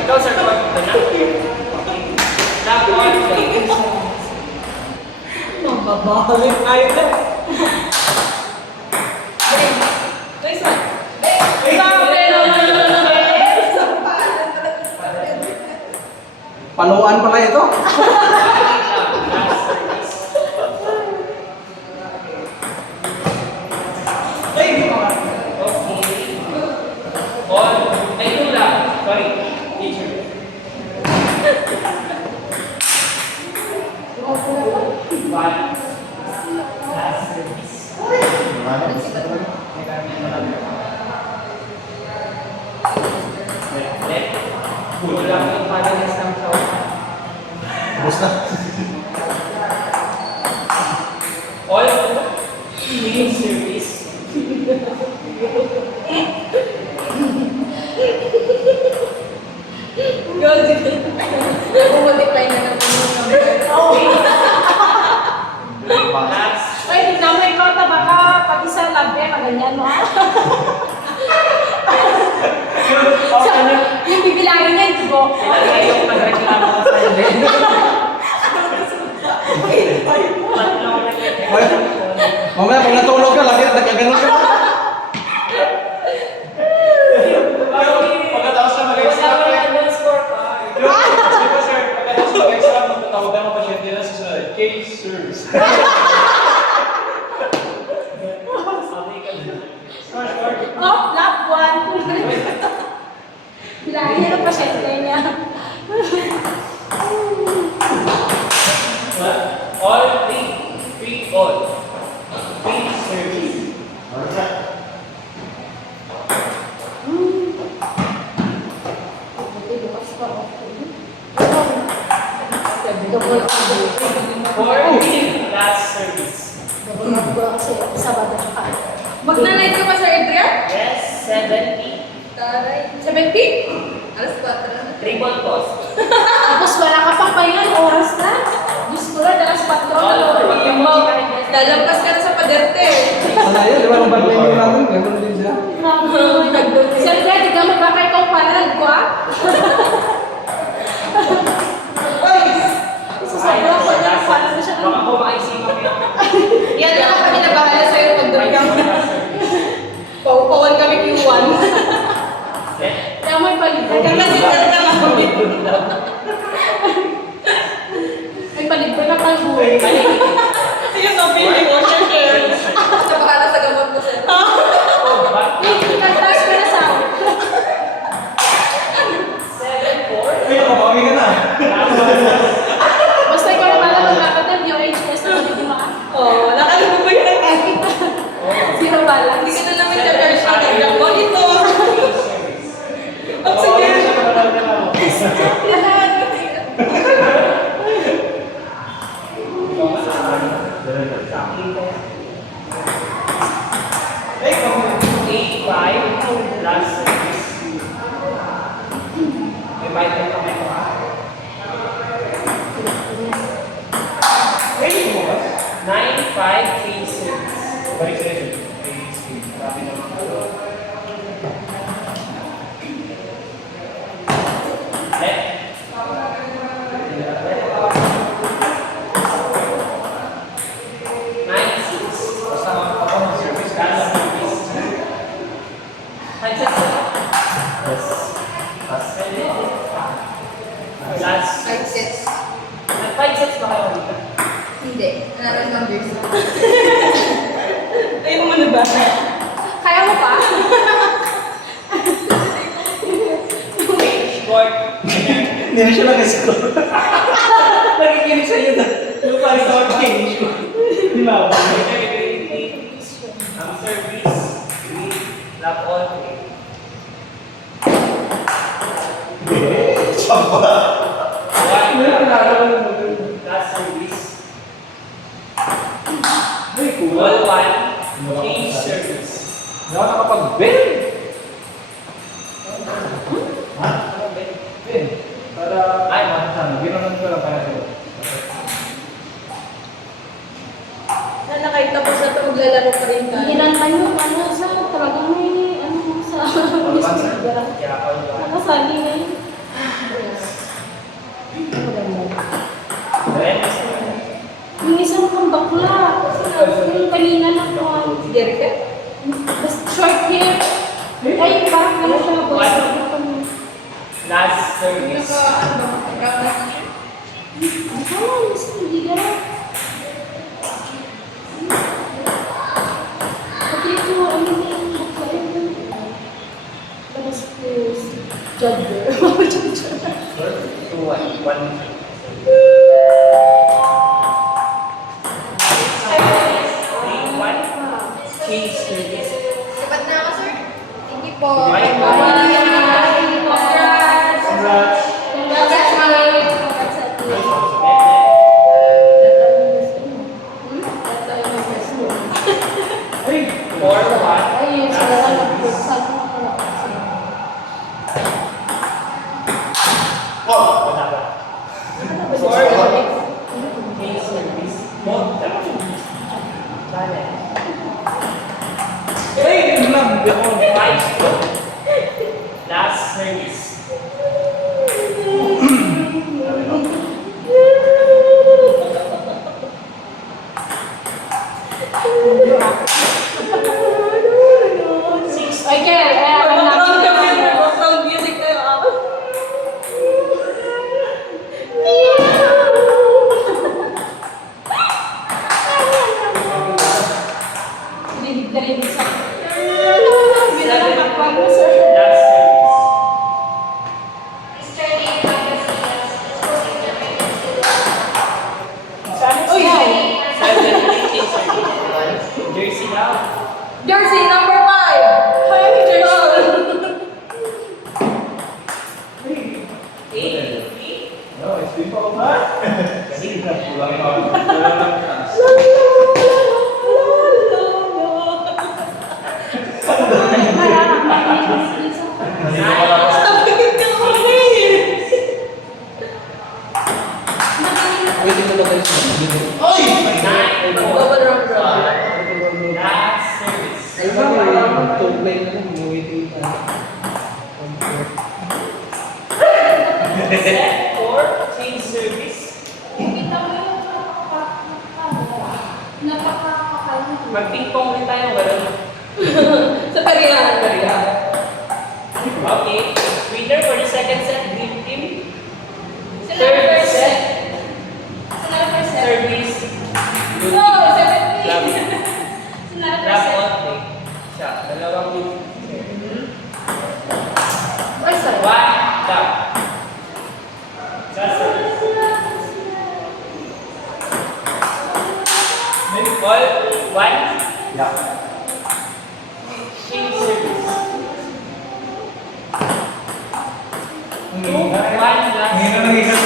Ikaw, sir, kapag ito na. Dapat, Mababalik tayo na. Nice one. Paluan pala ito. Basta. all main service. Multiply na ng number. That's Ay, tignan mo ikaw, baka pag isa labi, maganyan mo ha? So, yung bibilangin niya, hindi ko. ilagay yung nagreklamo ko sa inyo. Tatlong Mamaya pag natulog ka, lagi nagkaganon ka. Pagkatapos na mag-exam, di ba sir, pagkatapos na mag-exam, magtatawagan ang pasyente na sa case service. Oh, lap one. Bilangin niya ng pasyente niya. all three all. Free service. Double For last service. kasi Sabado ka. Magna-night ka pa, Sir Adrian? Yes, 70. Taray. 70? Alas 4. Triple cost. Tapos wala ka pa pa yan, oras na. Diyos ko lang, dalas patron. Lalampas ka na sa paderte. Sana yun, di ba? Ang bad menu natin, gano'n din siya. Siyempre, di ka magbaka ikaw parang ko ah. Sasabihan ko na parang na siya. Baka kumaisipan ko Yan na lang kami na bahala sa'yo pagdating. Paupawan kami Q1. Kaya may palibot. Kasi ka lang kami. May palibot na pang buhay. Sige, so feeling mo, share. Sa bahala sa gamot mo, sir. Nag-task ka na sa Ay, nakabawi ka na. basta ikaw na pala magkakatag yung HPS na hindi mo ah. Oo, nakalimutan ko yung akin. Zero balance. Hindi ka na namin ka-version ng monitor. Nakabawi na siya, nakabawi na ako. A5 last service. May bayad na kami. Ready mo ba? 9-5 free service. Balik sa ito. Grabe naman. Basta ako ng service, kaya ng service. Last 5 sets. 5 sets ba kayo dito? Hindi. Another numbers. Ayaw mo na ba? Kaya mo pa? Short. Hindi na siya nag-score. Nakikinig sa iyo na. Yung parang sa change ko. Di ba? Ang service. Lap all. Ano yung pinagawa mo? Last service. Ay, kulang. All one. Free service. Hindi ako nakapag-bend. Ha? Ben. Para... Ay, Sana, ginanon ko lang para sa'yo. Na nakita po sa ito, maglalaro pa rin tayo. Hilan tayo, ano sa talagang may ano sa Diyos ko, gara. Yeah, all one. Nakasali na yun. Maganda. Rents. Yung isang kang bakla. Yung kanina na ko. Si Jerica? Basta short hair. Ay, parang ano siya. Boys. Last service. Ano ba? Brown na siya? Ano? Hindi gara. Pati ito, ano na yung bakla yun. Tapos po, judger. Judger. 2, 1. 1. Change service. Sapat na ako, sir. Thank you po. Bye. Congrats! Congrats. Congrats, ma'am. Ay, 4, 1. Ayun, sa lalaki. Sa lalaki. Wala ba? 4, 1. Change service. Dale. Hey, lang. 5, 2. Last service. Okay, Background kami. Background music tayo. Ah. Dinidig sa... Binalang kapag mo, sir. Last service. Uy! 7, change service. Jersey now. Jersey number 5. Hi, Jersey. 8, 3. No, it's been pa ba? Kasi kulang pa. Pwede mo na kayo sa video. 9, 4. Double round round. Last service. Ay, ba yung top-line na lang, yung waiting pa. Set 4, change service. Kita mo yung napakakakal. Mag-ping-pong ulit tayo, gano'n. Sa Parihan. Okay. Winner for the second set, Green Team. Sila Third first set, set. Sila first set. service. Blue No, Team. 17. Love. Sila Love first set. on take. Siya, dalawang blue. Ay, sorry. 1, love. Sa service. All, 1, Yeah. change service. 2, 1, last service.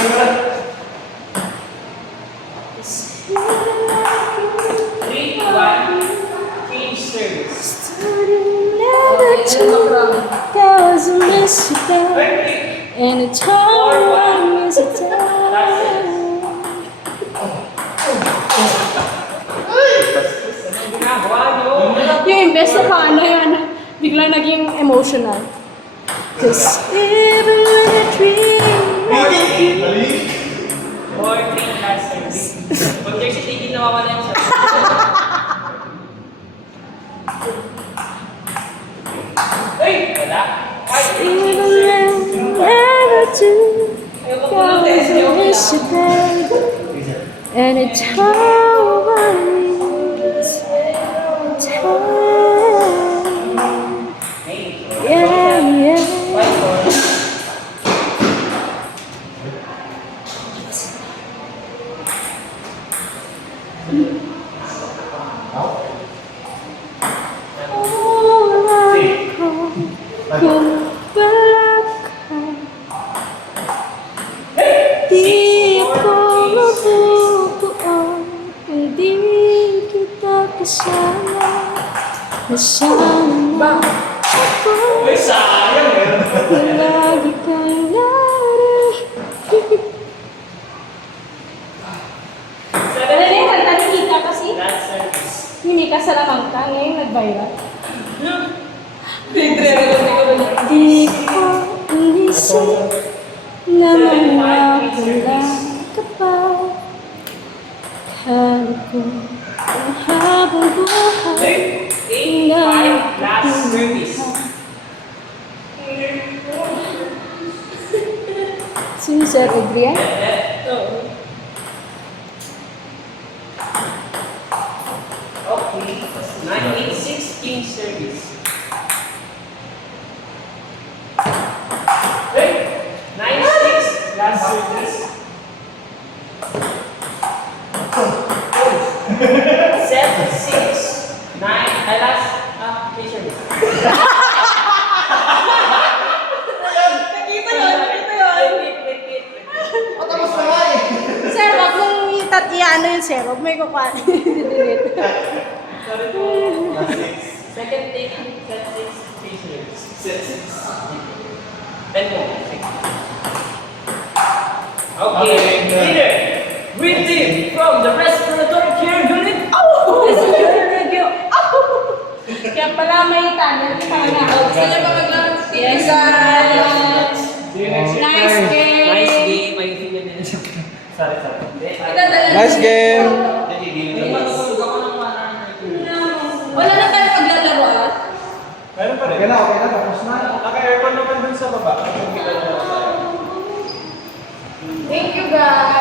3, 1, change service. There was a mystery, and a time was a time. Anong ginagawa nyo? Yung imbes na paano yan, bigla naging emotional. Cause even when I dream of you. 4, 3, last service. Kung there's hindi nawawala yung service. Ay! Wala. 5, Even change service. when I do, Ayoko po lang there tayo. was a mystery, and a time was time. Hey. Yeah, yeah. 5, 4. All I call, kung wala ka, di ko mabubuo, hindi kita kasama, nasama ako, Uy, sayang eh. lagi kang naririnig. Dali, kanta ni Kita kasi. Last service. Hindi ka sa lamang ka, ngayon nag-viral. Grade 3 na lang Di ko inisip na mawawala ka pa. Akala ko ang habang buhay 8-5, last service. Sino Sir Adrian? Okay, 9-8-6, king service. Wait, 9-6, last service. 7-6, 9, last, king service. Nakita yun, nakita yun. Repeat. Tapos na nga eh. Sir, wag mong i-ano yun, sir. Wag mo ikukuha. Delete. Sorry po. Second take, set 6, king service. Set 6. 10 more. Okay, leader. Breathing from the respiratory care unit. Respiratory radio. Kaya pala may tunnel. Gusto niya pa maglaro? Yes, guys. See you next week. Nice game. Nice game. May tingnan din siya. Sorry. Nice game! Matutulog ako ng 1 Wala na tayo maglalaro ah. Meron pa rin. Okay na, tapos na. Naka-aircon naman dun sa baba. Thank you guys.